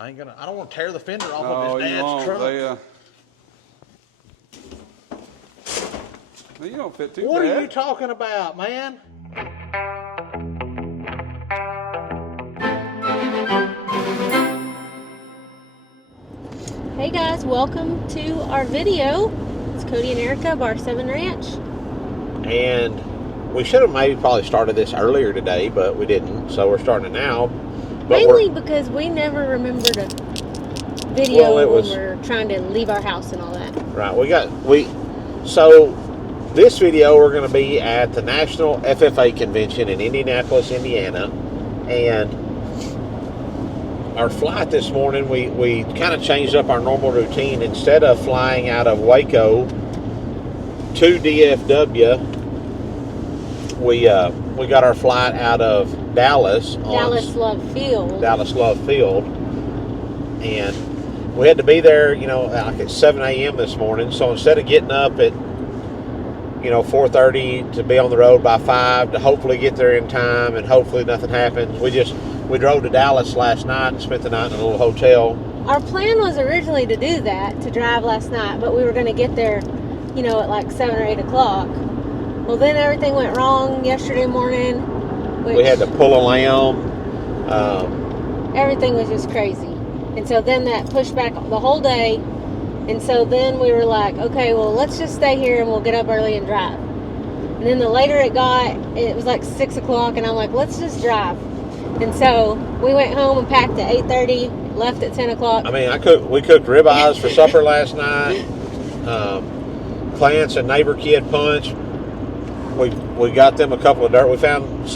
I don't want to tear the fender off of his dad's truck. You don't fit too bad. What are you talking about, man? Hey guys, welcome to our video. It's Cody and Erica of our 7 Ranch. And we should have maybe probably started this earlier today, but we didn't. So we're starting it now. Mainly because we never remembered a video when we're trying to leave our house and all that. Right. So this video we're going to be at the National FFA Convention in Indianapolis, Indiana. And our flight this morning, we kind of changed up our normal routine. Instead of flying out of Waco to DFW, we got our flight out of Dallas. Dallas Love Field. And we had to be there, like at 7 a.m. this morning. So instead of getting up at 4:30 to be on the road by 5 to hopefully get there in time and hopefully nothing happens, we drove to Dallas last night and spent the night in a little hotel. Our plan was originally to do that, to drive last night, but we were going to get there, at like 7 or 8 o'clock. Well, then everything went wrong yesterday morning. We had to pull a lamb. Everything was just crazy. And so then that pushed back the whole day. And so then we were like, okay, well, let's just stay here and we'll get up early and drive. And then the later it got, it was like 6 o'clock, and I'm like, let's just drive. And so we went home and packed at 8:30, left at 10 o'clock. I mean, we cooked ribeyes for supper last night. Clarence and neighbor kid punch. We got them a couple of dirt. We found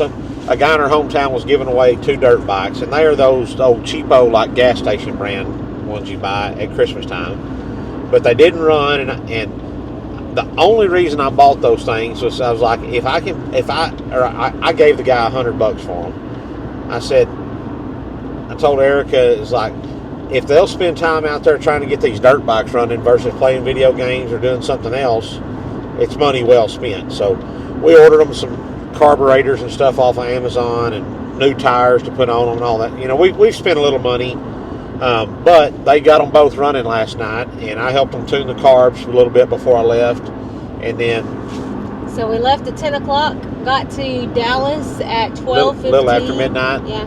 a guy in our hometown was giving away 2 dirt bikes, and they are those old cheapo like gas station brand ones you buy at Christmas time. But they didn't run, and the only reason I bought those things was I was like, I gave the guy $100 for them. I told Erica, it's like, if they'll spend time out there trying to get these dirt bikes running versus playing video games or doing something else, it's money well spent. So we ordered them some carburetors and stuff off of Amazon and new tires to put on them and all that. We've spent a little money, but they got them both running last night, and I helped them tune the carbs a little bit before I left. And then... So we left at 10 o'clock, got to Dallas at 12:15. A little after midnight. Yeah.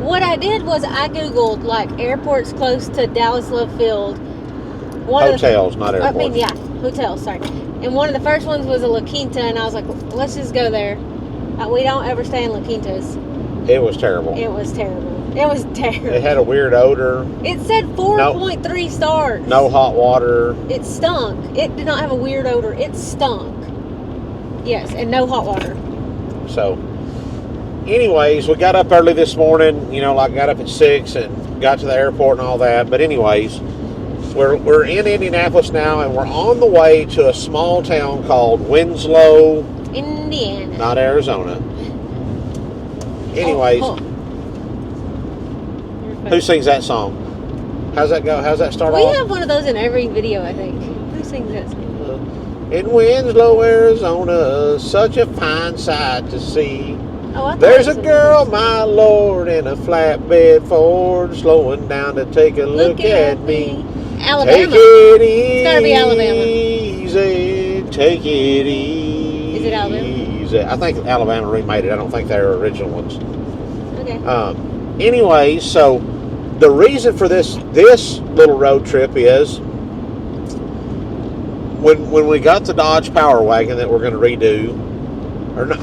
What I did was I Googled, like, airports close to Dallas Love Field. Hotels, not airports. Hotels, sorry. And one of the first ones was a La Quinta, and I was like, let's just go there. We don't ever stay in La Quintas. It was terrible. It was terrible. It had a weird odor. It said 4.3 stars. No hot water. It stunk. It did not have a weird odor. It stunk. Yes, and no hot water. So, anyways, we got up early this morning, got up at 6 and got to the airport and all that. But anyways, we're in Indianapolis now, and we're on the way to a small town called Winslow, Indiana. Not Arizona. Anyways, Who sings that song? How's that go? How's that start off? We have one of those in every video, I think. Who sings that song? In Winslow, Arizona, such a fine sight to see. There's a girl, my lord, in a flatbed Ford, slowing down to take a look at me. Alabama. Take it easy. It's gotta be Alabama. Take it easy. Is it Alabama? I think Alabama remade it. I don't think they're original ones. Okay. Anyway, so the reason for this little road trip is when we got the Dodge Power Wagon that we're going to redo.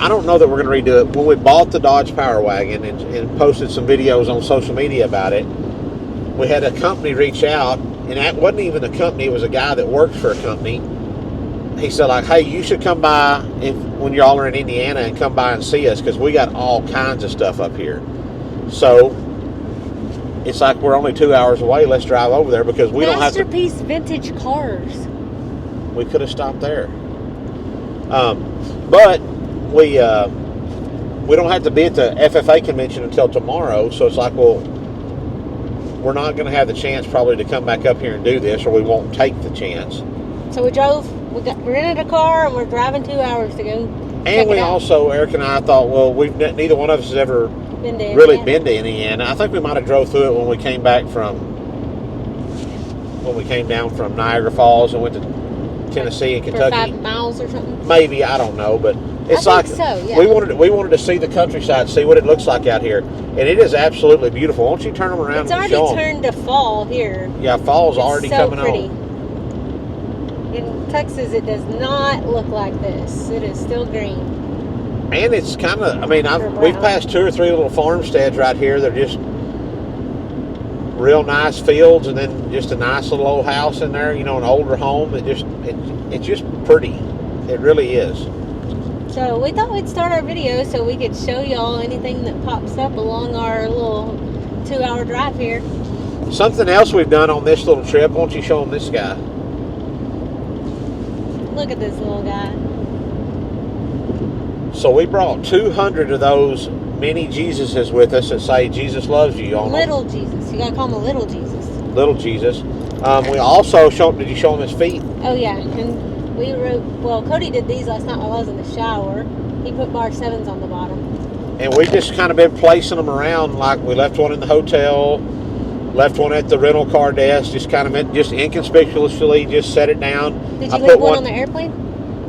I don't know that we're going to redo it. When we bought the Dodge Power Wagon and posted some videos on social media about it, we had a company reach out, and that wasn't even a company, it was a guy that worked for a company. He said, like, hey, you should come by when y'all are in Indiana and come by and see us, because we got all kinds of stuff up here. So it's like we're only 2 hours away. Let's drive over there because we don't have to. Masterpiece Vintage Cars. We could have stopped there. But we don't have to be at the FFA convention until tomorrow. So it's like, well, we're not going to have the chance probably to come back up here and do this, or we won't take the chance. So we rented a car, and we're driving 2 hours to go. And we also, Eric and I thought, well, neither one of us has ever Been to really Indiana. been to Indiana. I think we might have drove through it when we came down from Niagara Falls and went to Tennessee and For Kentucky. 5 miles or something. Maybe, I don't know, but it's I like think so, yeah. we wanted to see the countryside, see what it looks like out here, and it is absolutely beautiful. Won't you turn them around It's and already show them? turned to fall here. Yeah, fall's It's already so coming pretty. on. In Texas, it does not look like this. It is still green. And it's kind of, I mean, Or we've brown. passed 2 or 3 little farmsteads right here. They're just real nice fields, and then just a nice little old house in there, you know, an older home. It's just pretty. It really is. So we thought we'd start our video so we could show y'all anything that pops up along our little 2-hour drive here. Something else we've done on this little trip. Won't you show them this guy? Look at this little guy. So we brought 200 of those mini Jesuses with us that say Jesus loves you on them. Little Jesus. You gotta call him a little Jesus. Little Jesus. We also did you show him his feet? Oh yeah, and we wrote. Well, Cody did these last night while I was in the shower. He put bar 7s on the bottom. And we just kind of been placing them around. Like we left one in the hotel, left one at the rental car desk, just kind of just inconspicuously just set it down. Did I you put leave one on the airplane?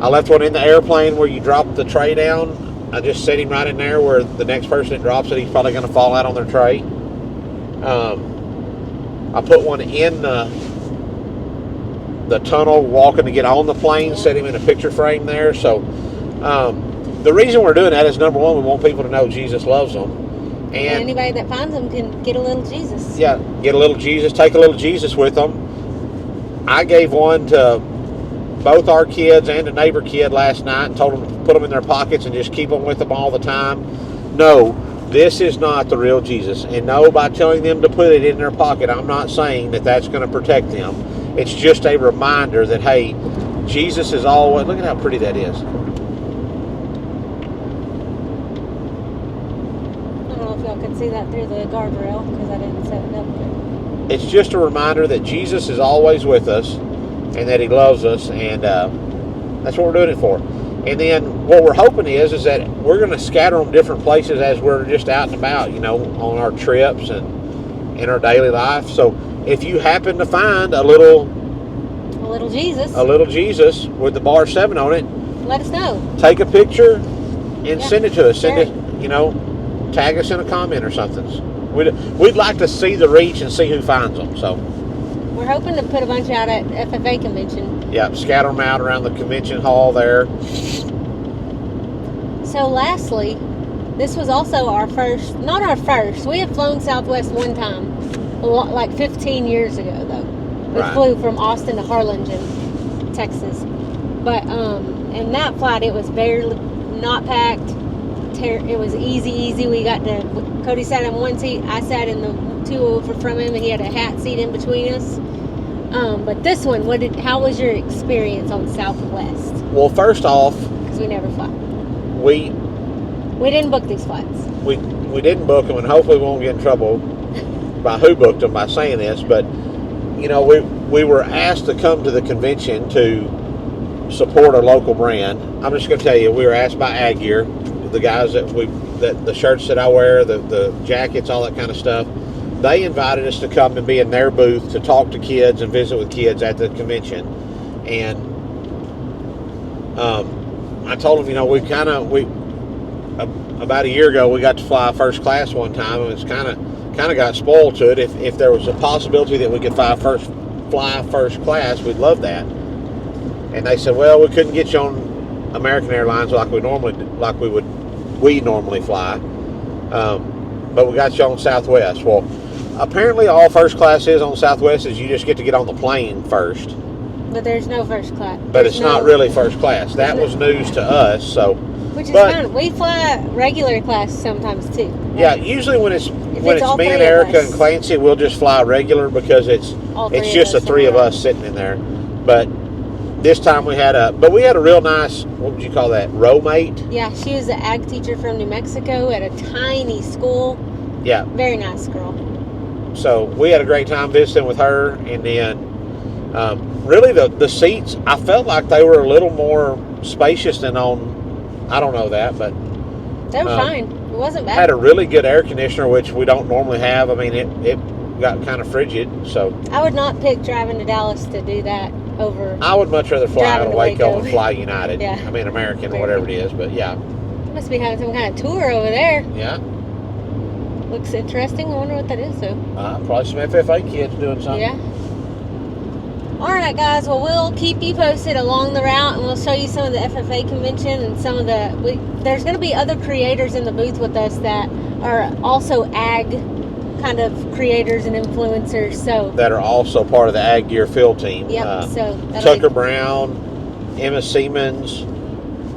I left one in the airplane where you drop the tray down. I just set him right in there where the next person that drops it, he's probably going to fall out on their tray. I put one in the tunnel walking to get on the plane, set him in a picture frame there. So the reason we're doing that is, number one, we want people to know Jesus loves them. And And anybody that finds them can get a little Jesus. yeah, get a little Jesus, take a little Jesus with them. I gave one to both our kids and a neighbor kid last night and told them to put them in their pockets and just keep them with them all the time. No, this is not the real Jesus. And no, by telling them to put it in their pocket, I'm not saying that that's going to protect them. It's just a reminder that, hey, Jesus is always, look at how pretty that is. I don't know if y'all can see that through the guardrail because I didn't set it up there. It's just a reminder that Jesus is always with us and that he loves us, and that's what we're doing it for. And then what we're hoping is that we're going to scatter them different places as we're just out and about, you know, on our trips and in our daily life. So if you happen to find a little Jesus with the bar 7 on it, let us know. take a picture and send it to us. Send Sure. it, you know, tag us in a comment or something. We'd like to see the reach and see who finds them. So We're hoping to put a bunch out at FFA Convention. yeah, scatter them out around the convention hall there. So lastly, this was also our first, not our first, we have flown Southwest one time, like 15 years ago though. We Right. flew from Austin to Harlingen, Texas. But in that flight, it was barely, not packed. It was easy. We got to, Cody sat in one seat, I sat in the 2 over from him, and he had a hat seat in between us. But this one, how was your experience on Southwest? Well, first off, Because we never fly. we didn't book these flights. we didn't book them, and hopefully we won't get in trouble by who booked them by saying this. But you know, we were asked to come to the convention to support a local brand. I'm just going to tell you, we were asked by Ag Gear, the guys that the shirts that I wear, the jackets, all that kind of stuff. They invited us to come and be in their booth to talk to kids and visit with kids at the convention. And I told them, you know, about a year ago we got to fly first class one time, and it's kind of got spoiled to it. If there was a possibility that we could fly first class, we'd love that. And they said, well, we couldn't get you on American Airlines like we normally fly, but we got you on Southwest. Well, apparently all first class is on Southwest is you just get to get on the plane first. But there's no first class. But it's not really first class. That was news to us. So, which is fine. We fly regular class sometimes too. Yeah, usually when it's all me and three of Erica us. and Clancy, we'll just fly regular because it's just the 3 of us sitting in there. But this time we had a real nice, what would you call that, roommate? Yeah, she was an ag teacher from New Mexico at a tiny school. Yeah. Very nice girl. So we had a great time visiting with her, and then really the seats, I felt like they were a little more spacious than on, I don't know that, but They were fine. wasn't bad. Had a really good air conditioner, which we don't normally have. I mean, it got kind of frigid, so. I would not pick driving to Dallas to do that over. I would much rather fly out Driving of to Waco Waco. and fly United. Yeah. I mean, American or whatever it is, but yeah. Must be having some kind of tour over there. Yeah. Looks interesting. I wonder what that is, though. Probably some FFA kids doing something. Yeah. All right, guys. Well, we'll keep you posted along the route, and we'll show you some of the FFA convention and some of the. There's going to be other creators in the booth with us that are also ag kind of creators and influencers. So that are also part of the Ag Gear field team. Yep. So Tucker Brown, Emma Siemens,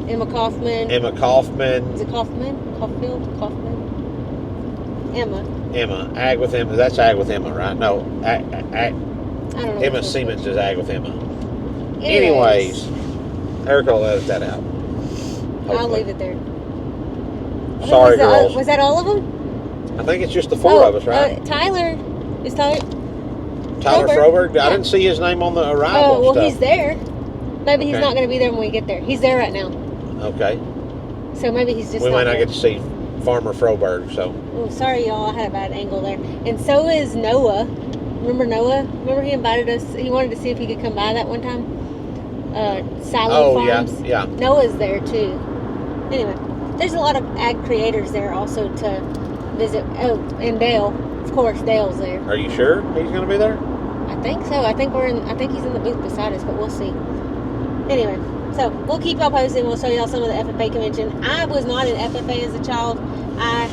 Emma Kaufman. Emma Kaufman. Is it Kaufman? Kaufman. Emma. Ag with Emma. That's Ag with Emma, right? No, I don't know. Emma Siemens is Ag with Emma. Anyways, Erica will edit that out. Hopefully. I'll leave it there. Sorry, girls. Was that all of them? I think it's just the four of us, right? Tyler. Is Tyler Froberg? I didn't see his name on the arrival. Oh, well, stuff. He's there. Maybe he's not going to be there when we get there. He's there right now. Okay. So maybe he's just. We might not there. get to see Farmer Froberg, so. Oh, sorry, y'all. I had a bad angle there. And so is Noah. Remember Noah? Remember he invited us? He wanted to see if he could come by that one time. Silo Farms. Yeah. Noah's there too. Anyway, there's a lot of ag creators there also to visit. Oh, and Dale. Of course, Dale's there. Are you sure he's going to be there? I think so. I think he's in the booth beside us, but we'll see. Anyway, so we'll keep y'all posted. We'll show y'all some of the FFA convention. I was not in FFA as a child. I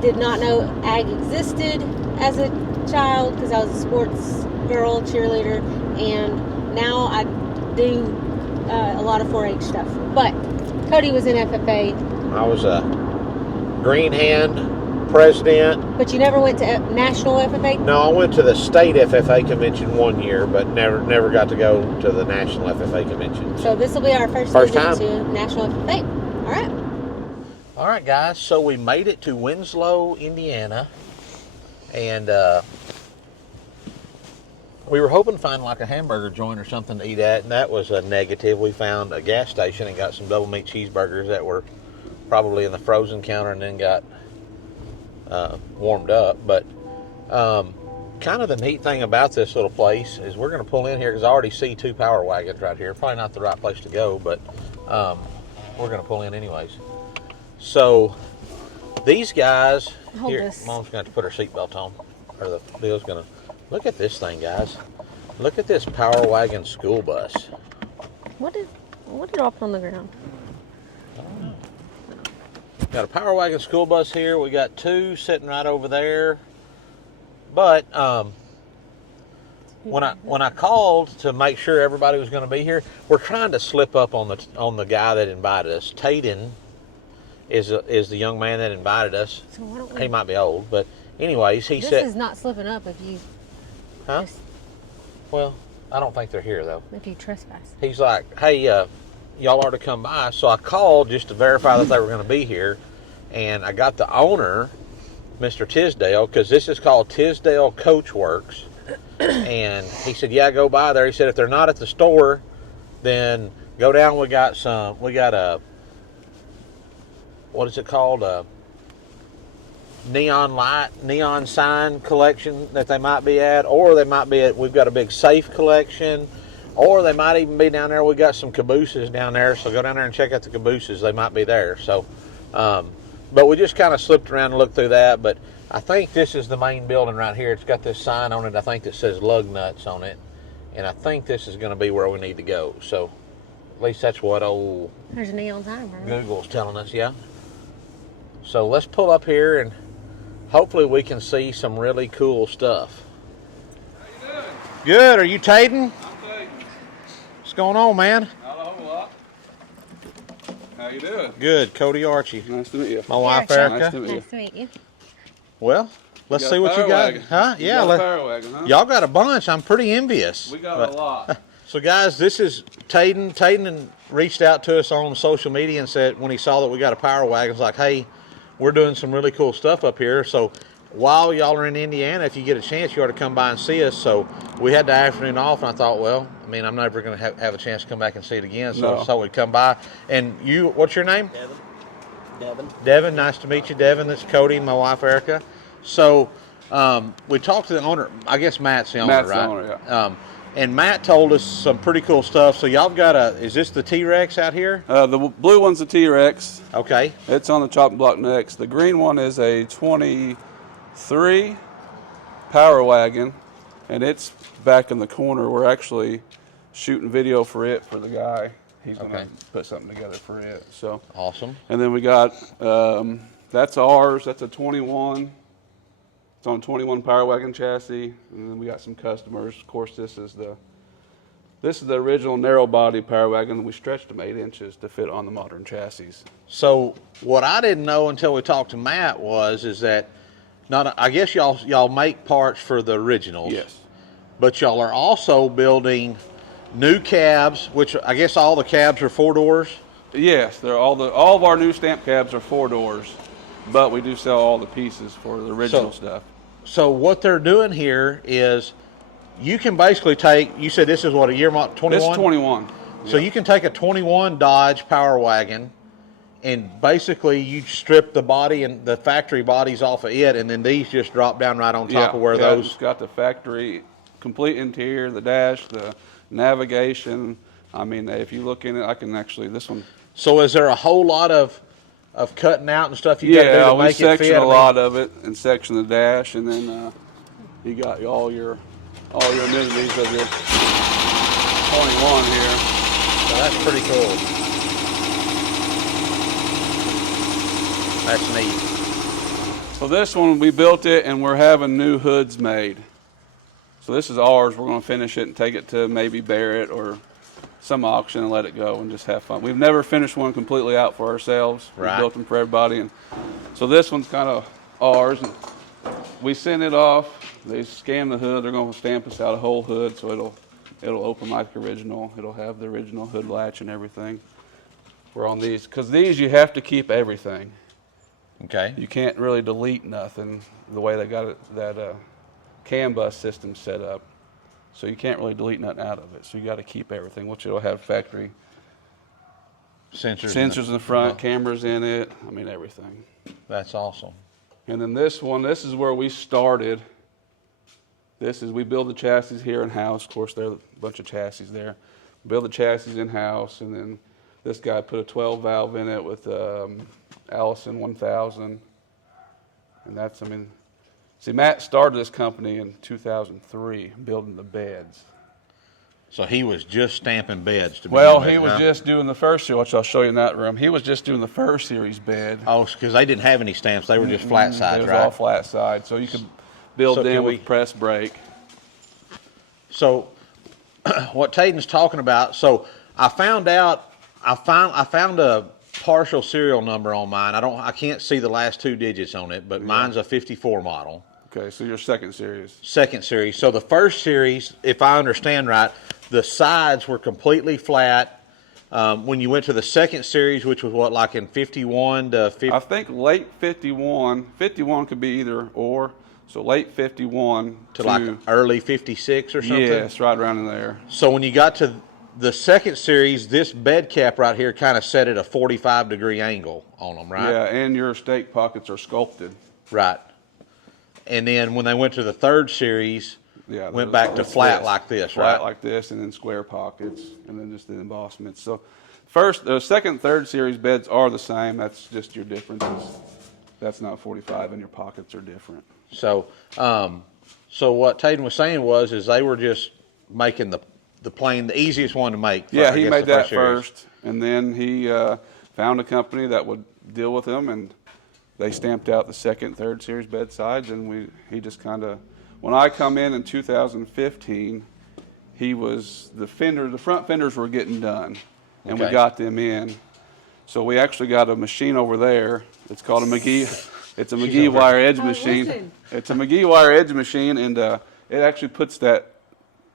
did not know ag existed as a child because I was a sports girl, cheerleader, and now I do a lot of 4-H stuff. But Cody was in FFA. I was a green hand president. But you never went to national FFA? No, I went to the state FFA convention one year, but never got to go to the national FFA convention. So this will be our first visit time to national FFA. All right. All right, guys. So we made it to Winslow, Indiana, and we were hoping to find like a hamburger joint or something to eat at, and that was a negative. We found a gas station and got some double meat cheeseburgers that were probably in the frozen counter and then got warmed up. But kind of the neat thing about this little place is we're going to pull in here because I already see 2 Power Wagons right here. Probably not the right place to go, but we're going to pull in anyways. So these guys here, Mom's going to have to put her seatbelt on, or the Bill's going to. Look at this thing, guys. Look at this Power Wagon school bus. What dropped on the ground? I don't know. Got a Power Wagon school bus here. We got 2 sitting right over there. But when I called to make sure everybody was going to be here, we're trying to slip up on the guy that invited us. Tayden is the young man that invited us. So why don't we... He might be old, but anyways, he said. This is not slipping up if you. Huh? Well, I don't think they're here though. If you trespass. He's like, hey, y'all are to come by. So I called just to verify that they were going to be here. And I got the owner, Mr. Tisdale, because this is called Tisdale Coach Works. And he said, yeah, go by there. He said, if they're not at the store, then go down. We got a, what is it called? A neon sign collection that they might be at, or they might be at, we've got a big safe collection, or they might even be down there. We got some cabooses down there, so go down there and check out the cabooses. They might be there. So, but we just kind of slipped around and looked through that. But I think this is the main building right here. It's got this sign on it. I think that says Lug Nuts on it, and I think this is going to be where we need to go. So, at least that's what old There's a neon sign, bro. Google's telling us. Yeah. So let's pull up here and hopefully we can see some really cool stuff. How you doing? Good. Are you Tayden? I'm Tayden. What's going on, man? Not a whole lot. How you doing? Good. Cody Archie. Nice to meet you. My wife, Erica. Erica. Nice to meet you. Nice to meet you. Well, let's You see what you Power got. Wagon. Huh? You Yeah. got a Power Wagon, huh? Y'all got a bunch. I'm pretty envious. We got a lot. So, guys, this is Tayden. Tayden reached out to us on social media and said when he saw that we got a Power Wagon, was like, hey, we're doing some really cool stuff up here. So while y'all are in Indiana, if you get a chance, you ought to come by and see us. So we had the afternoon off, and I thought, well, I mean, I'm never going to have a chance to come back and see it again. So, No. so we'd come by. And you, what's your name? Devin. Devin, nice to meet you, Devin. This is Cody, my wife Erica. So we talked to the owner. I guess Matt's the owner, Matt's right? the owner, yeah. And Matt told us some pretty cool stuff. So y'all got is this the T-Rex out here? The blue one's a T-Rex. Okay. It's on the chopping block next. The green one is a 23 Power Wagon, and it's back in the corner. We're actually shooting video for it for the guy. He's gonna put something together for it. So awesome. And then we got that's ours. That's a 21. It's on a 21 Power Wagon chassis, and then we got some customers. Of course, this is the original narrow body Power Wagon. We stretched them 8 inches to fit on the modern chassis. So what I didn't know until we talked to Matt is that I guess y'all make parts for the originals. Yes. But y'all are also building new cabs, which I guess all the cabs are 4 doors. Yes, they're all of our new stamp cabs are 4 doors, but we do sell all the pieces for the original stuff. So what they're doing here is you can basically take, you said this is what, a year model, 21? This is 21. So you can take a 21 Dodge Power Wagon and basically you strip the body and the factory bodies off of it, and then these just drop down right on top of where those. It's got the factory complete interior, the dash, the navigation. I mean, if you look in it, I can actually, this one. So is there a whole lot of cutting out and stuff you got to do to make it fit? Yeah, we section a lot of it and section the dash, and then you got all your amenities of your 21 here. So that's pretty cool. That's neat. So this one, we built it, and we're having new hoods made. So this is ours. We're going to finish it and take it to maybe Barrett or some auction and let it go and just have fun. We've never finished one completely out for ourselves. Right. We built them for everybody, and so this one's kind of ours. And we send it off. They scan the hood. They're going to stamp us out a whole hood, so it'll open like the original. It'll have the original hood latch and everything. We're on these because these you have to keep everything. Okay. You can't really delete nothing the way they got it, that CAN bus system set up. So you can't really delete nothing out of it. So you got to keep everything, which it'll have factory sensors in the front, cameras in it. I mean, everything. That's awesome. And then this one, this is where we started. We build the chassis here in-house. Of course, there's a bunch of chassis there. Build the chassis in-house, and then this guy put a 12 valve in it with Allison 1000. And that's, I mean, see, Matt started this company in 2003, building the beds. So he was just stamping beds to begin Well, with, he was just doing the first series, which I'll show you in that room. He was just doing the first series bed. Oh, because they didn't have any stamps. They were just flat sides, It was right? all flat side, so you could build So them can we- with press brake. So what Tayden's talking about, so I found a partial serial number on mine. I can't see the last 2 digits on it, but mine's a 54 model. Okay, so your second series. Second series. So the first series, if I understand right, the sides were completely flat. When you went to the second series, which was what, like in 51 to 50? I think late 51. 51 could be either or. So late 51 to like early 56 or something? Yes, right around in there. So when you got to the second series, this bed cap right here kind of set at a 45-degree angle on them, right? Yeah, and your stake pockets are sculpted. Right. And then when they went to the third series, went back to flat like this, right? Flat like this, and then square pockets, and then just the embossment. So second, third series beds are the same. That's just your differences. That's not 45, and your pockets are different. So, so what Tayden was saying is they were just making the plane the easiest one to make. Yeah, he made that first, and then he found a company that would deal with him, and they stamped out the second, third series bed sides, and he just kind of. When I come in 2015, the front fenders were getting done, and we got them in. So we actually got a machine over there. It's called a McGee. It's a McGee wire edge machine. It's a McGee wire edge machine, and it actually puts that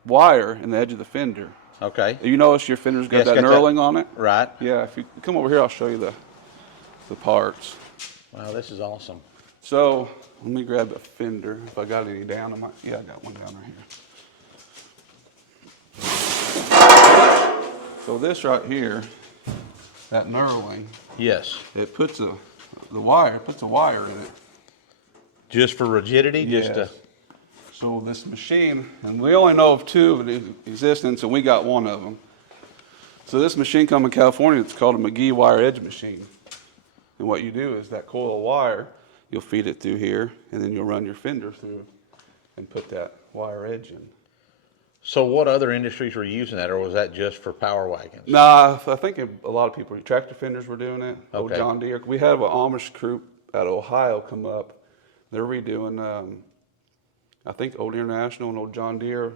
wire in the edge of the fender. Okay. You notice your fender's got that knurling on it? Right. Yeah, if you come over here, I'll show you the parts. Wow, this is awesome. So let me grab a fender. If I got any down, I got one down right here. So this right here, that knurling. Yes. It puts a the wire, puts a wire in it. Just for rigidity? Yes. So this machine, and we only know of 2 in existence, and we got 1 of them. So this machine comes in California, it's called a McGee wire edge machine. And what you do is that coil of wire, you'll feed it through here, and then you'll run your fender through and put that wire edge in. So what other industries were using that, or was that just for Power Wagons? Nah, I think a lot of people, tractor fenders were doing it. Old Okay. John Deere. We have an Amish group out of Ohio come up. They're redoing, I think Old International and Old John Deere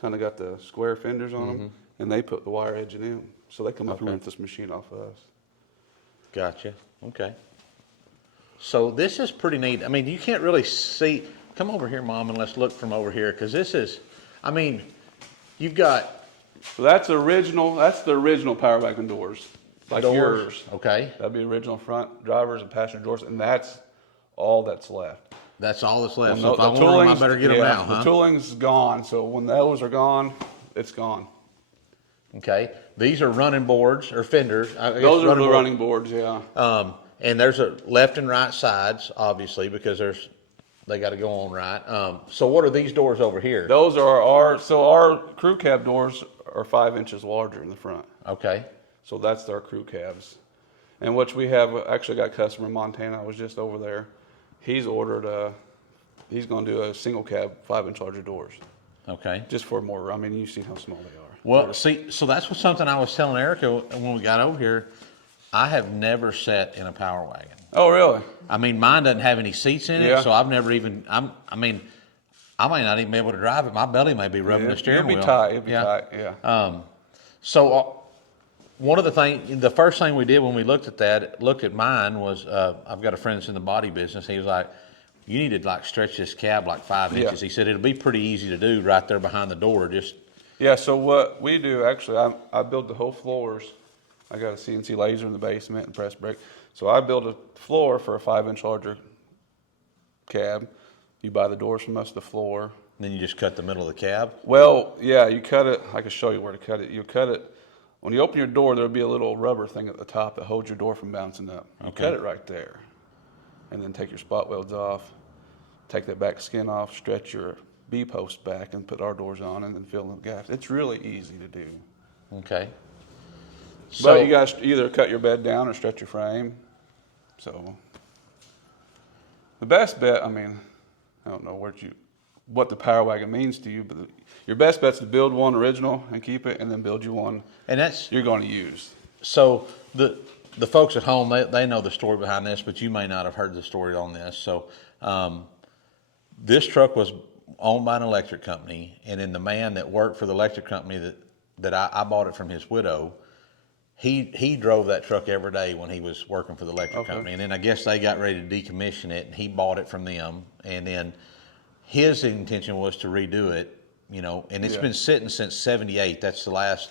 kind of got the square fenders on them, and they put the wire edge in them. So they come up and rent this machine off of us. Gotcha. Okay. So this is pretty neat. I mean, you can't really see. Come over here, Mom, and let's look from over here, because this is, I mean, you've got So that's the original Power Wagon doors, like doors. yours. Okay. That'd be original front drivers and passenger doors, and that's all that's left. That's all that's left. Well, So if I want them, I better get them now, The huh? tooling's gone, so when those are gone, it's gone. Okay. These are running boards or fenders. Those are the running boards, yeah. And there's a left and right sides, obviously, because they got to go on right. So what are these doors over here? Those are our crew cab doors are 5 inches larger in the front. Okay. So that's our crew cabs. And which we have actually got a customer in Montana. I was just over there. He's ordered he's going to do a single cab 5-inch larger doors. Okay. Just for more, I mean, you see how small they are. Well, see, so that's something I was telling Erica when we got over here. I have never sat in a Power Wagon. Oh, really? I mean, mine doesn't have any seats in it, Yeah. so I've never even, I may not even be able to drive it. My belly may be rubbing the steering wheel. It'll be tight, yeah. So one of the first thing we did when we looked at mine was, I've got a friend that's in the body business. He was like, you need to like stretch this cab like 5 inches. He said, it'll be pretty easy to do right there behind the door. Yeah, so what we do, actually, I build the whole floors. I got a CNC laser in the basement and press brake. So I build a floor for a 5-inch larger cab. You buy the doors from us, the floor. Then you just cut the middle of the cab? Well, yeah, you cut it. I can show you where to cut it. You cut it. When you open your door, there'll be a little rubber thing at the top that holds your door from bouncing up. You cut it right there. And then take your spot welds off, take that back skin off, stretch your B-post back and put our doors on and then fill in the gaps. It's really easy to do. Okay. But you guys either cut your bed down or stretch your frame. So the best bet, I mean, I don't know what the Power Wagon means to you, but your best bet's to build one original and keep it, and then build you one you're going to use. So the folks at home, they know the story behind this, but you may not have heard the story on this. So this truck was owned by an electric company, and then the man that worked for the electric company that I bought it from his widow, he drove that truck every day when he was working for the electric company. And then I guess they got ready to decommission it, and he bought it from them. And then his intention was to redo it, and it's been sitting since '78. That's the last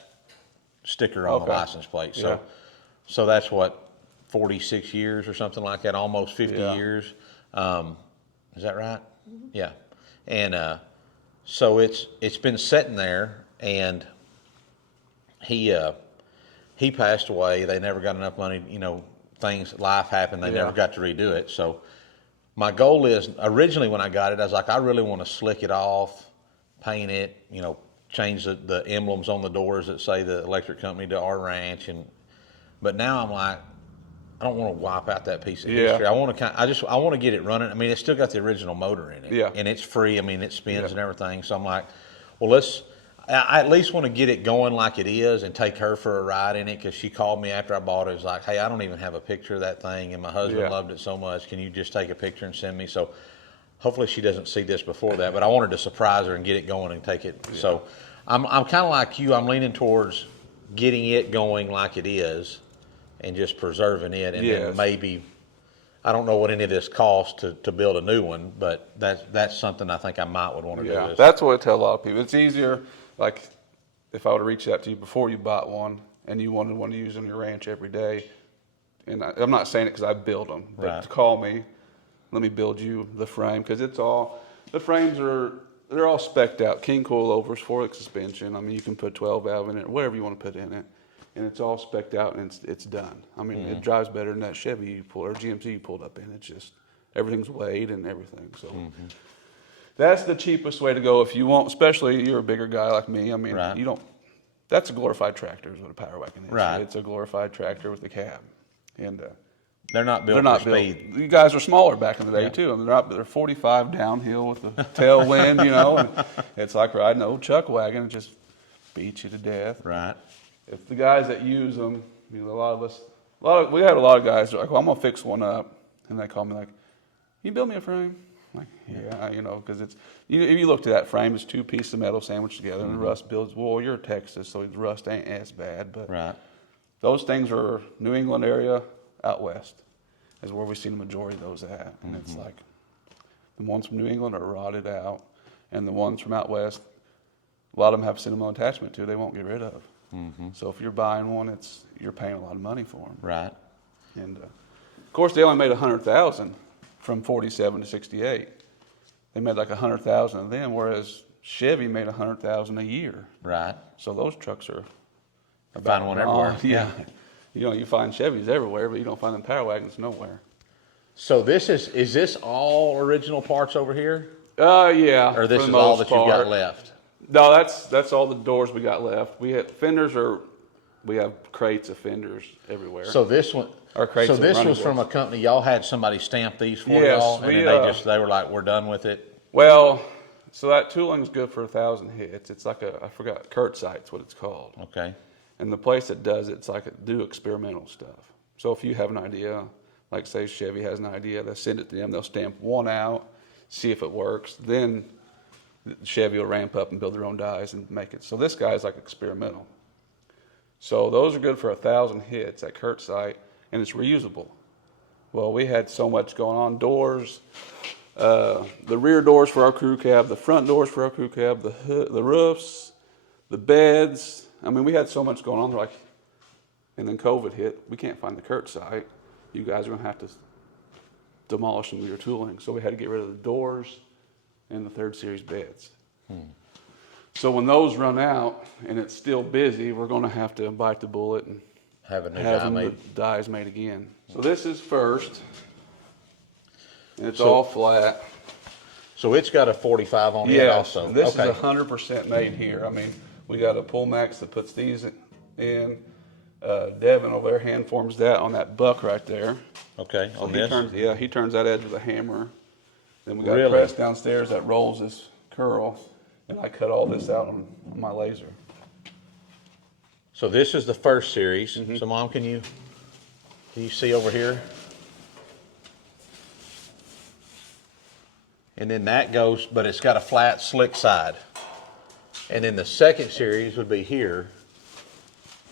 sticker on the license plate. So that's what, 46 years or something like that, almost 50 years. Is that right? Mm-hmm. Yeah. And so it's been sitting there, and he passed away. They never got enough money, life happened. They never got to redo it. So my goal is, originally when I got it, I was like, I really want to slick it off, paint it, change the emblems on the doors that say the electric company to our ranch. But now I'm like, I don't want to wipe out that piece of history. I want to get it running. I mean, it's still got the original motor in it, and it's free. I mean, it spins and everything. So I'm like, well, I at least want to get it going like it is and take her for a ride in it, because she called me after I bought it. It was like, hey, I don't even have a picture of that thing, and my husband loved it so much. Can you just take a picture and send me? So hopefully she doesn't see this before that, but I wanted to surprise her and get it going and take it. Yeah. So I'm kind of like you. I'm leaning towards getting it going like it is and just preserving it, and then maybe, I don't know what any of this costs to build a new one, but that's something I think I might would want to do. Yeah, that's what I tell a lot of people. It's easier, like if I would have reached out to you before you bought one and you wanted one to use on your ranch every day, and I'm not saying it because I build them, but to call me, let me build you the frame, because the frames they're all spec'd out. King coilovers, 4X suspension. I mean, you can put 12 valve in it, whatever you want to put in it. and it's all specced out and it's done. I mean, it drives better than that Chevy you pulled or GMC you pulled up in. It's just everything's weighed and everything. So that's the cheapest way to go if you want. Especially you're a bigger guy like me. I mean, you don't. That's a glorified tractor is what a Power Wagon is. Right. It's a glorified tractor with a cab, and they're not built they're not for built. speed. You guys are smaller back in the day too. I mean, they're 45 downhill with the tailwind, you know. And it's like riding an old chuck wagon. It just beats you to death. Right. If the guys that use them, you know, we had a lot of guys that are like, well, I'm gonna fix one up, and they call me like, "You build me a frame?" I'm like, yeah, you know, because if you look to that frame, it's two pieces of metal sandwiched together, and the rust builds. Well, you're Texas, so the rust ain't as bad, but those things are New England area, out west, is where we see the majority of those at, and it's like the ones from New England are rotted out, and the ones from out west, a lot of them have sentimental attachment to. They won't get rid of. So if you're buying one, you're paying a lot of money for them. Right. And of course, they only made 100,000 from 47 to 68. They made like 100,000 of them, whereas Chevy made 100,000 a year. Right. So those trucks are. You find one everywhere. Yeah. You know, you find Chevys everywhere, but you don't find them Power Wagons nowhere. So this is this all original parts over here? Yeah. Or this for is the all most that you've got left? No, that's all the doors we got left. We have we have crates of fenders everywhere. So this one. So this was from a company. Y'all had somebody stamp these for y'all, and then they were like, "We're done with it." Well, so that tooling's good for 1,000 hits. It's like I forgot, Kurtzite's what it's called. Okay. And the place that does it's like do experimental stuff. So if you have an idea, like say Chevy has an idea, they send it to them. They'll stamp one out, see if it works. Then Chevy will ramp up and build their own dies and make it. So this guy's like experimental. So those are good for 1,000 hits at Kurtzite, and it's reusable. Well, we had so much going on. Doors, the rear doors for our crew cab, the front doors for our crew cab, the hood, the roofs, the beds. I mean, we had so much going on. They're like, and then COVID hit. We can't find the Kurtzite. You guys are going to have to demolish some of your tooling. So we had to get rid of the doors and the 3rd Series beds. So when those run out and it's still busy, we're going to have to bite the bullet and have the dies made again. So this is first, and it's all flat. So it's got a 45 on it also. This is 100% made here. I mean, we got a pull max that puts these in. Devin over there hand forms that on that buck right there. Okay, so on this? He turns that edge with a hammer. Then we got a press downstairs that rolls this curl, and I cut all this out on my laser. So this is the 1st series. So Mom, can you see over here? And then that goes, but it's got a flat, slick side. And then the 2nd series would be here,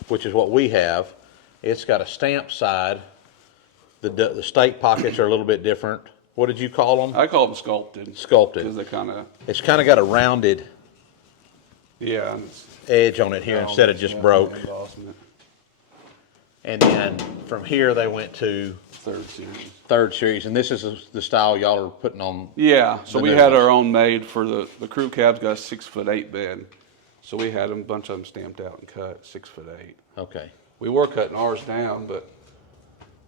which is what we have. It's got a stamped side. The stake pockets are a little bit different. What did you call them? I call them sculpted. Sculpted. Because they kind of. It's kind of got a rounded edge on it here instead of just broke. And then from here they went to 3rd Series. 3rd Series, and this is the style y'all are putting on. Yeah, so we had our own made for the crew cab's got a 6'8" bed. So we had a bunch of them stamped out and cut 6'8". Okay. We were cutting ours down, but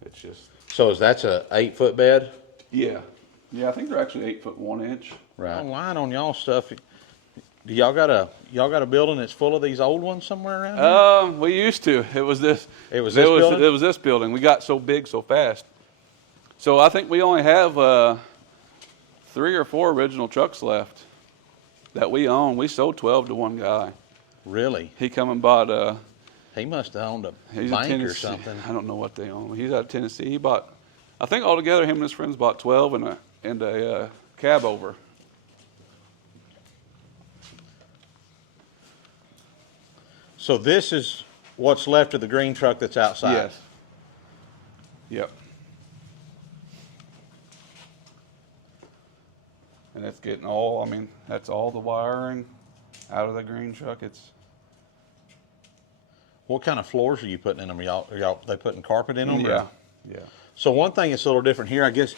it's just. So that's a 8-foot bed? Yeah. Yeah, I think they're actually 8 foot 1 inch. Right. I'm lying on y'all stuff. Do y'all got a building that's full of these old ones somewhere around here? We used to. It was this building? It was this building. We got so big so fast. So I think we only have 3 or 4 original trucks left that we own. We sold 12 to one guy. Really? He come and bought he must have owned a bank or something. I don't know what they own. He's out of Tennessee. He bought, I think altogether him and his friends bought 12 and a cab over. So this is what's left of the green truck that's outside? Yes. Yep. And it's getting that's all the wiring out of the green truck. What kind of floors are you putting in them? Are they putting carpet in them? Yeah. Yeah. So one thing that's a little different here, I guess,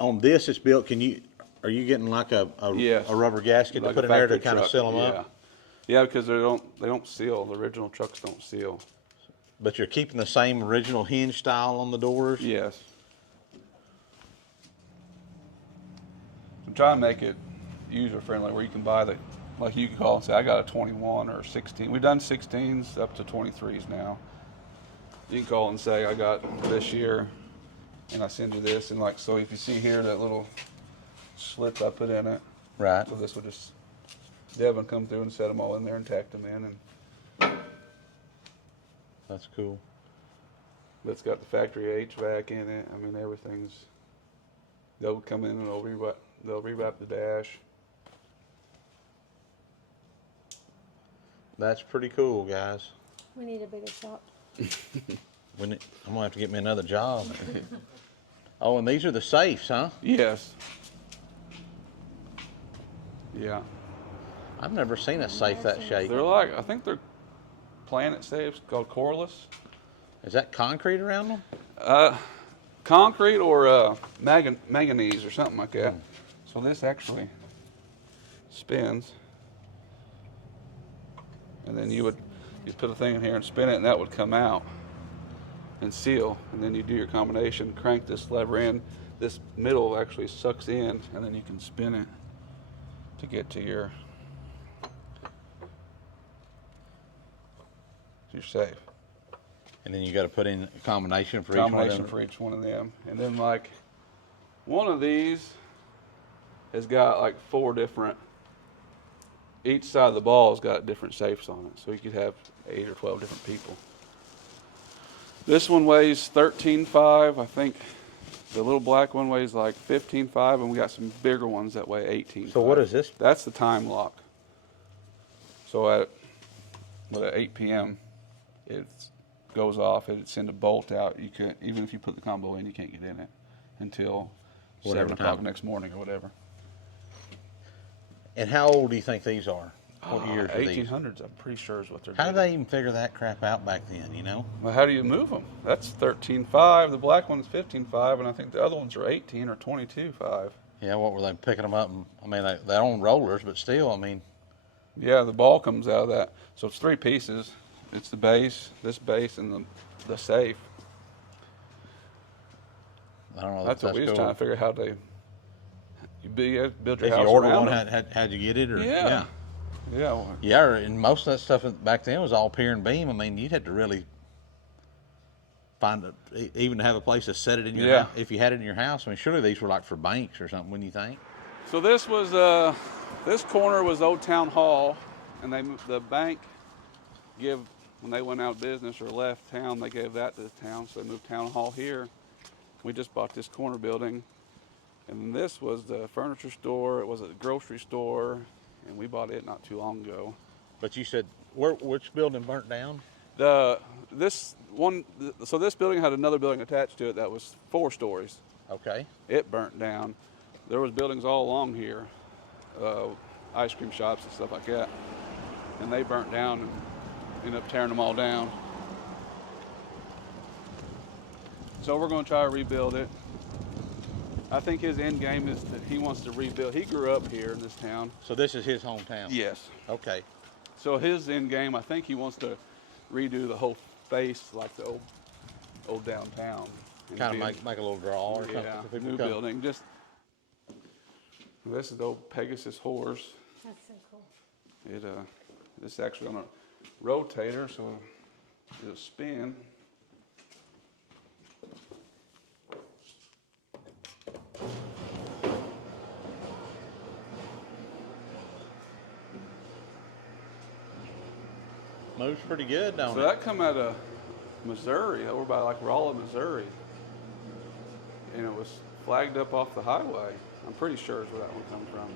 on this it's built, are you getting like a rubber gasket like to put in there to kind of seal them up? Yeah, because they don't seal. The original trucks don't seal. But you're keeping the same original hinge style on the doors? Yes. I'm trying to make it user friendly where you can buy like you can call and say, I got a 21 or 16. We've done 16s up to 23s now. You can call and say, I got this year, and I send you this. And like, so if you see here, that little slip I put in it. Right. So this will just, Devin come through and set them all in there and tack them in. And That's cool. it's got the factory HVAC in it. I mean, everything's, they'll come in and they'll rewrap the dash. That's pretty cool, guys. We need a bigger shop. I'm gonna have to get me another job. Oh, and these are the safes, huh? Yes. Yeah. I've never seen a safe that shape. They're like, I think they're Planet safes called coreless. Is that concrete around them? Concrete or manganese or something like that. So this actually spins, and then you put a thing in here and spin it, and that would come out and seal. And then you do your combination, crank this lever in. This middle actually sucks in, and then you can spin it to get to your safe. And then you got to put in a combination for each one of them. And then like one of these has got like 4 different, each side of the ball has got different safes on it. So you could have 8 or 12 different people. This one weighs 13.5. I think the little black one weighs like 15.5, and we got some bigger ones that weigh 18.5. So what is this? That's the time lock. So at 8 p.m. it goes off. It sends a bolt out. You could, even if you put the combo in, you can't get in it until 7 o'clock next morning or whatever. And how old do you think these are? What years are these? 1800s, I'm pretty sure is what they're How doing. did they even figure that crap out back then, you know? Well, how do you move them? That's 13.5. The black one's 15.5, and I think the other ones are 18 or 22.5. Yeah, what were they picking them up? They're on rollers, but still, Yeah, the ball comes out of that. So it's 3 pieces. It's the base, this base, and the safe. I don't know. That's what we was trying to figure out how they. You build your if house you order around one, them. how'd you get it? Or, Yeah. Yeah, and most of that stuff back then was all pier and beam. You'd have to really find even to have a place to set it in your house. If you had it in your house, surely these were like for banks or something, wouldn't you think? So this was this corner was Old Town Hall, and the bank when they went out of business or left town, they gave that to the town, so they moved Town Hall here. We just bought this corner building, and this was the furniture store. It was a grocery store, and we bought it not too long ago. But you said which building burnt down? This building had another building attached to it that was 4 stories. Okay. It burnt down. There was buildings all along here, ice cream shops and stuff like that, and they burnt down and ended up tearing them all down. So we're going to try to rebuild it. I think his end game is that he wants to rebuild. He grew up here in this town. So this is his hometown? Yes. Okay. So his end game, I think he wants to redo the whole face like the old downtown. Kind of make a little draw or something. Yeah, new building. Just this is the old Pegasus horse. That's so cool. This is actually on a rotator, so it'll spin. Moves pretty good, don't it? So that come out of Missouri, over by like Rolla, Missouri. And it was flagged up off the highway. I'm pretty sure is where that one comes from.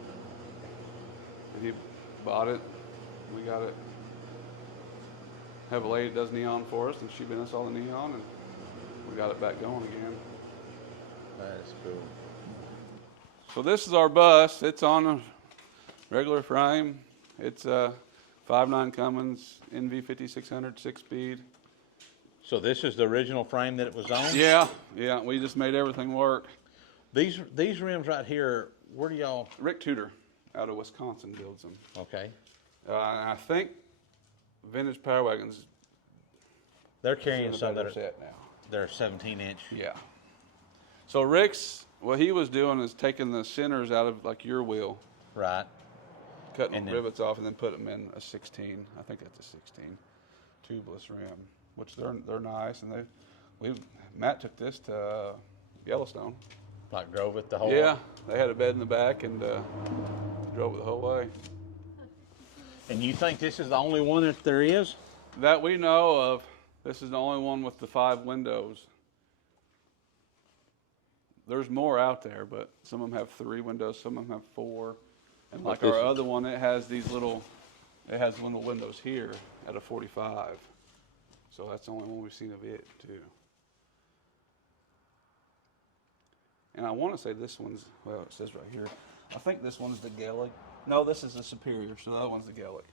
And he bought it. We got it. Have a lady that does neon for us, and she been us all the neon, and we got it back going again. That is cool. So this is our bus. It's on a regular frame. It's 5.9 Cummins NV 5600 6-speed. So this is the original frame that it was on? Yeah. We just made everything work. These rims right here, where do y'all? Rick Tudor out of Wisconsin builds them. Okay. I think vintage Power Wagons They're carrying some that are set now. they're 17-inch. Yeah. So Rick's, what he was doing is taking the centers out of like your wheel, Right. cutting And the then- rivets off, and then put them in a 16. I think that's a 16 tubeless rim, which they're nice. And Matt took this to Yellowstone. Like drove it the whole Yeah, way. they had a bed in the back and drove it the whole way. And you think this is the only one that there is? That we know of. This is the only one with the 5 windows. There's more out there, but some of them have 3 windows, some of them have 4. And like our other one, it has little windows here at a 45. So that's the only one we've seen of it too. And I want to say this one's, well, it says right here. I think this one's the Gaelic. No, this is the Superior, so the other one's the Gaelic.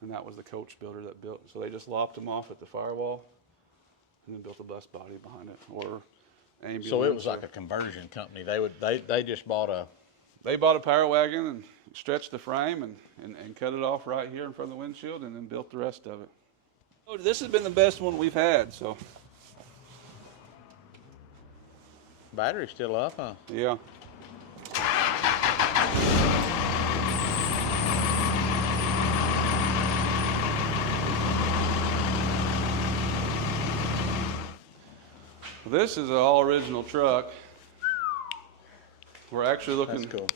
And that was the coach builder that built. So they just lopped them off at the firewall and then built a bus body behind it, or ambulance. So it was like a conversion company. They just bought a. They bought a Power Wagon and stretched the frame and cut it off right here in front of the windshield and then built the rest of it. Oh, this has been the best one we've had, so. Battery's still up, huh? Yeah. This is an all original truck. We're actually looking. That's cool.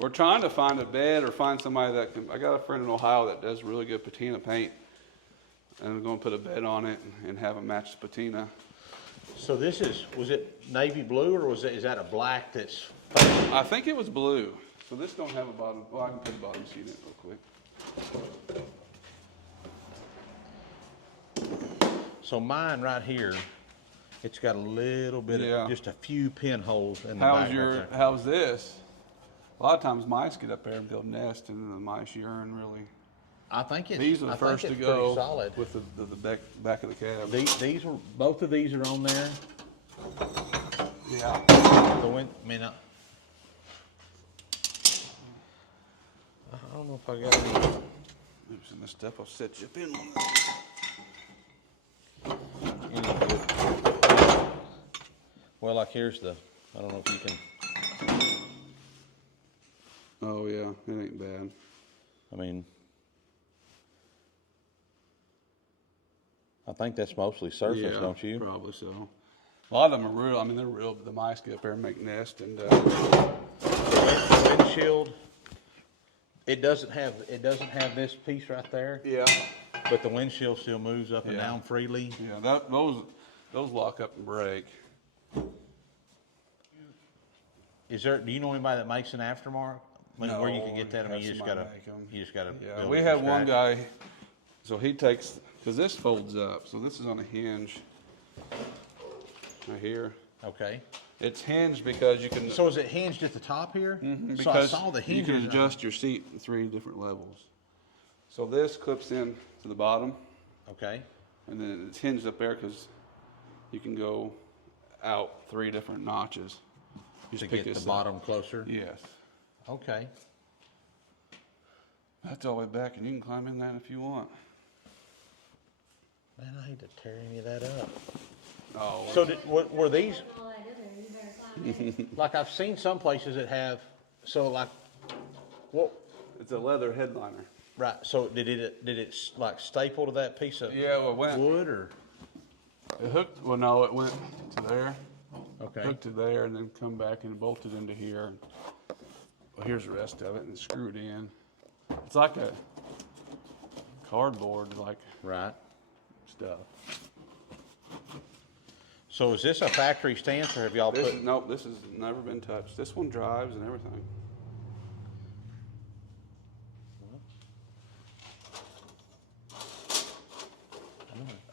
We're trying to find a bed or find somebody that can. I got a friend in Ohio that does really good patina paint, and we're going to put a bed on it and have it match the patina. So was it navy blue or is that a black that's? I think it was blue. So this don't have a bottom. Well, I can put a bottom seat in it real quick. So mine right here, it's got a little bit Yeah. of just a few pinholes in the back. Right there. How's this? A lot of times mice get up there and build nests, and the mice urine really. I think it's. These are the I first think to it's go pretty solid. with the back of the cab. These were both of these are on there. Yeah. I don't know if I got any. Oops, and this stuff I'll set you up in on. Any good. Well, like here's the. I don't know if you can. Oh yeah, it ain't bad. I mean, I think that's mostly surface, Yeah, don't you? Probably so. A lot of them are real. I mean, they're real. The mice get up there and make nests, and Windshield. It doesn't have this piece right there, yeah, but the windshield still moves up and Yeah. down freely. yeah. Those lock up and break. Do you know anybody that makes an aftermarket? I mean, where you can get that? I mean, Have you just somebody gotta. make 'em. You just gotta. Yeah, build we it had from one scratch. guy. So he takes because this folds up. So this is on a hinge right here. Okay. It's hinged because you can. So is it hinged at the top here? Mhm, So I because saw the you hinges. can adjust your seat in 3 different levels. So this clips in to the bottom, Okay. and then it's hinged up there because you can go out 3 different notches. You To just pick get the this bottom up. closer. Yes. Okay. That's all the way back, and you can climb in that if you want. Man, I hate to tear any of that up. Oh. So were these? Like I've seen some places that have. So like, what? It's a leather headliner. Right. So did it like staple to that piece of Yeah, well, it went. wood or? It hooked. Well, no, it went to there. Okay. Hooked to there, and then come back and bolted into here. Well, here's the rest of it, and screwed in. It's like a cardboard, like Right. stuff. So is this a factory stance or have y'all This put? is, nope, this has never been touched. This one drives and everything.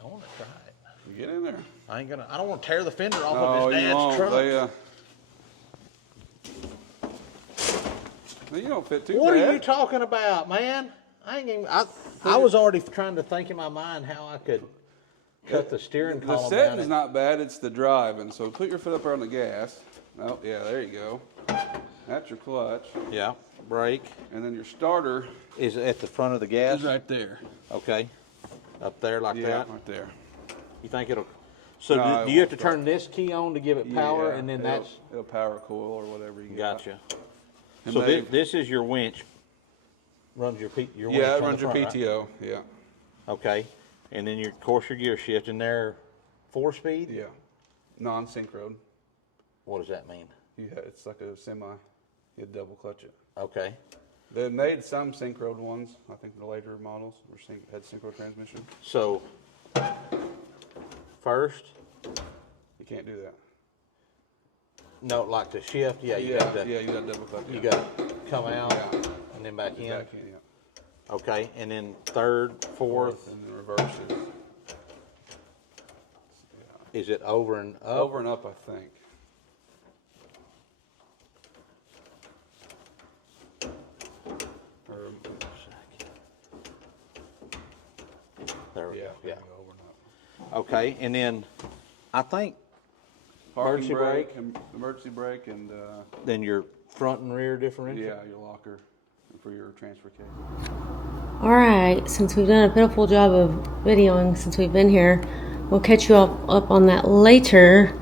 I want to try it. You get in there. I don't want to tear the fender off No, of his you dad's won't. truck. You don't fit too What bad. are you talking about, man? I was already trying to think in my mind how I could cut the steering The column setting's down. not bad, it's the driving. So put your foot up there on the gas. Oh, yeah, there you go. That's your clutch. Yeah. Brake. And then your starter Is at the front of the gas? is right there. Okay. Up there like Yeah, that? right there. You think it'll... So No, do it you have to won't turn this key on to give it power, Yeah, and then it'll power coil or whatever you got. Gotcha. And So they- this is your winch. Runs your winch Yeah, it on runs the your front, right? PTO. Yeah. Okay. And then, of course, your gear shift, and they're 4-speed? Yeah. Non-synchroed. What does that mean? Yeah, it's like a semi. You double clutch it. Okay. They made some synchroed ones. I think the later models had synchro transmission. So, first, You can't do that. no, like the shift, you Yeah, got to, you got double clutch. you got to come out Yeah. and then back in. Back in, yeah. Okay, and then third, fourth, And then reverse is is it over and up? over and up, I think. Or, There we yeah, go. Yeah. over and up. Okay, and then I think Parking emergency brake, and then your front and rear differential. yeah, your locker for your transfer case. Alright, since we've done a pitiful job of videoing since we've been here, we'll catch you up on that later.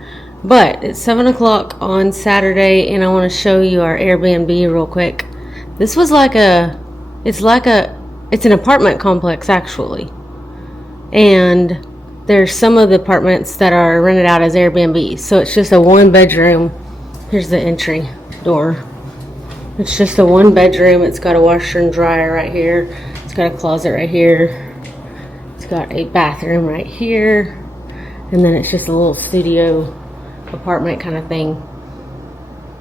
But it's 7 o'clock on Saturday, and I want to show you our Airbnb real quick. This was it's an apartment complex actually. And there's some of the apartments that are rented out as Airbnb. So it's just a 1-bedroom. Here's the entry door. It's just a 1-bedroom. It's got a washer and dryer right here. It's got a closet right here. It's got a bathroom right here. And then it's just a little studio apartment kind of thing.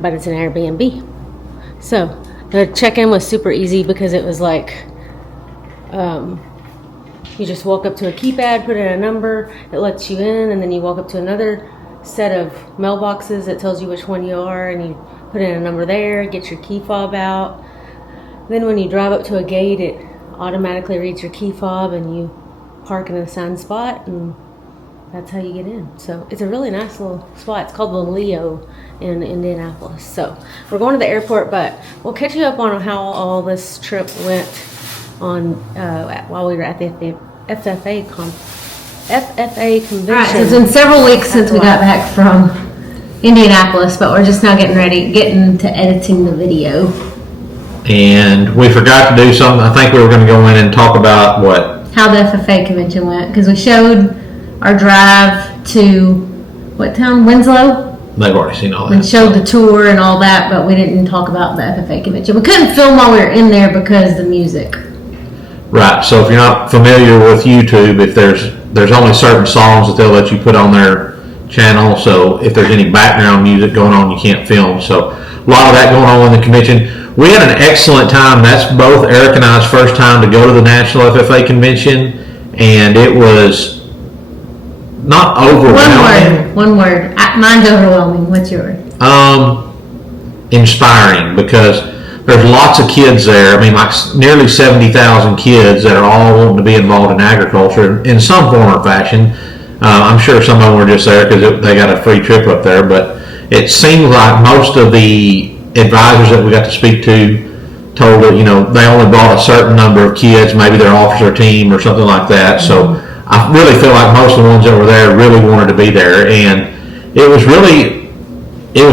But it's an Airbnb. So the check-in was super easy because it was like, you just walk up to a keypad, put in a number, it lets you in, and then you walk up to another set of mailboxes that tells you which one you are, and you put in a number there, get your key fob out. Then when you drive up to a gate, it automatically reads your key fob, and you park in an assigned spot, and that's how you get in. So it's a really nice little spot. It's called the Leo in Indianapolis. So we're going to the airport, but we'll catch you up on how all this trip went on while we were at the FFA Convention. All right, so it's been several weeks since we got back from Indianapolis, but we're just now getting to editing the video. And we forgot to do something. I think we were going to go in and talk about how the FFA convention went, because we showed our drive to what town? Winslow. They've already seen all that. We showed the tour and all that, but we didn't talk about the FFA convention. We couldn't film while we were in there because of the music. Right. So if you're not familiar with YouTube, if there's only certain songs that they'll let you put on their channel. So if there's any background music going on, you can't film. So a lot of that going on in the convention. We had an excellent time. That's both Eric and I's first time to go to the National FFA Convention, and it was not overwhelming. One word. Mine's overwhelming. What's yours? Inspiring, because there's lots of kids there. I mean, like nearly 70,000 kids that are all wanting to be involved in agriculture in some form or fashion. I'm sure some of them were just there because they got a free trip up there, but it seemed like most of the advisors that we got to speak to told that, they only brought a certain number of kids, maybe their officer team or something like that. So I really feel like most of the ones that were there really wanted to be there, and it was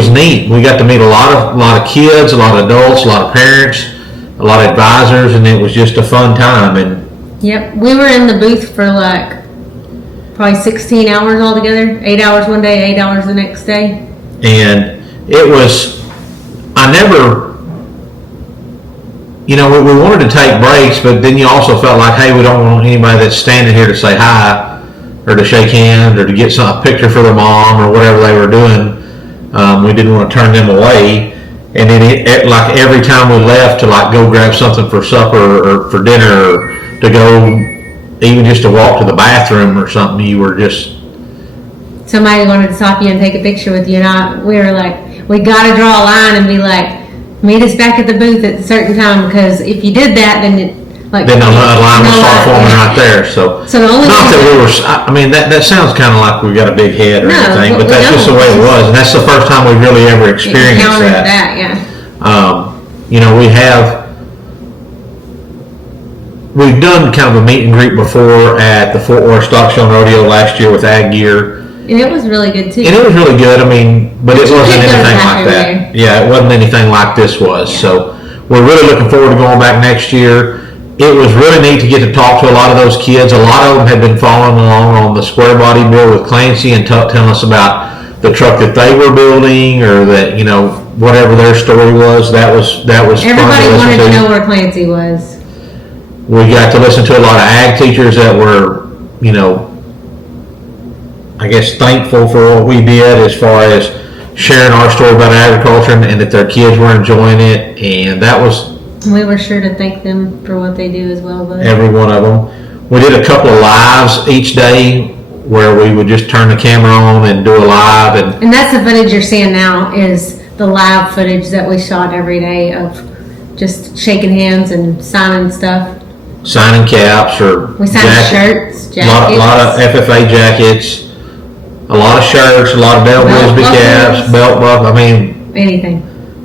neat. We got to meet a lot of kids, a lot of adults, a lot of parents, a lot of advisors, and it was just a fun time. And yep, we were in the booth for like probably 16 hours altogether. 8 hours one day, 8 hours the next day. And it was, we wanted to take breaks, but then you also felt like, hey, we don't want anybody that's standing here to say hi or to shake hands or to get a picture for their mom or whatever they were doing. We didn't want to turn them away. And then like every time we left to like go grab something for supper or for dinner or to go even just to walk to the bathroom or something, you were just... Somebody wanted to stop you and take a picture with you, and we were like, we got to draw a line and be like, meet us back at the booth at a certain time, because if you did that, then then a line would start forming right there. So the only not that we were. I mean, that sounds kind of like we've got a big head or anything, but that's just the way it was, and that's the first time we really ever experienced that. Yeah. We've done kind of a meet and greet before at the Fort Worth Stock Show and Rodeo last year with Ag Gear. And it was really good too. And it was really good. I mean, but it wasn't anything like that. Yeah, it wasn't anything like this was. Yeah. So we're really looking forward to going back next year. It was really neat to get to talk to a lot of those kids. A lot of them had been following along on the square body build with Clancy and telling us about the truck that they were building, or that, whatever their story was. That was everybody wanted to know where Clancy was. We got to listen to a lot of ag teachers that were, I guess, thankful for what we did as far as sharing our story about agriculture, and that their kids were enjoying it. And that was... We were sure to thank them for what they do as well. But every one of them. We did a couple of lives each day where we would just turn the camera on and do a live. And that's the footage you're seeing now, is the live footage that we shot every day of just shaking hands and signing stuff. Signing caps, or we signed shirts, jackets. A lot of FFA jackets, a lot of shirts, a lot of Bell Bisbee caps, belt buckles. I mean, anything.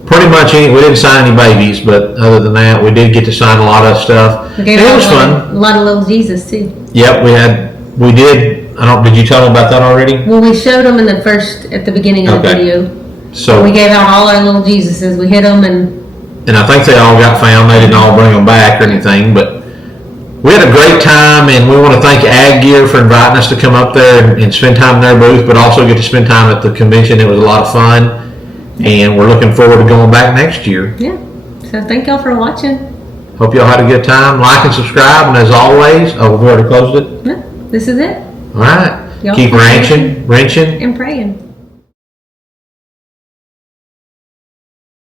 Pretty much any. We didn't sign any babies, but other than that, we did get to sign a lot of stuff. It was fun. A lot of little Jesus too. Yep, we did. Did you tell them about that already? Well, we showed them at the beginning of the video. So we gave out all our little Jesuses. We hit them, and I think they all got found. They didn't all bring them back or anything, but we had a great time, and we want to thank Ag Gear for inviting us to come up there and spend time in their booth, but also get to spend time at the convention. It was a lot of fun, and we're looking forward to going back next year. Yeah. So thank y'all for watching. Hope y'all had a good time. Like and subscribe, and as always, we already closed it? No, this is it. All right. Y'all keep wrenching, and praying.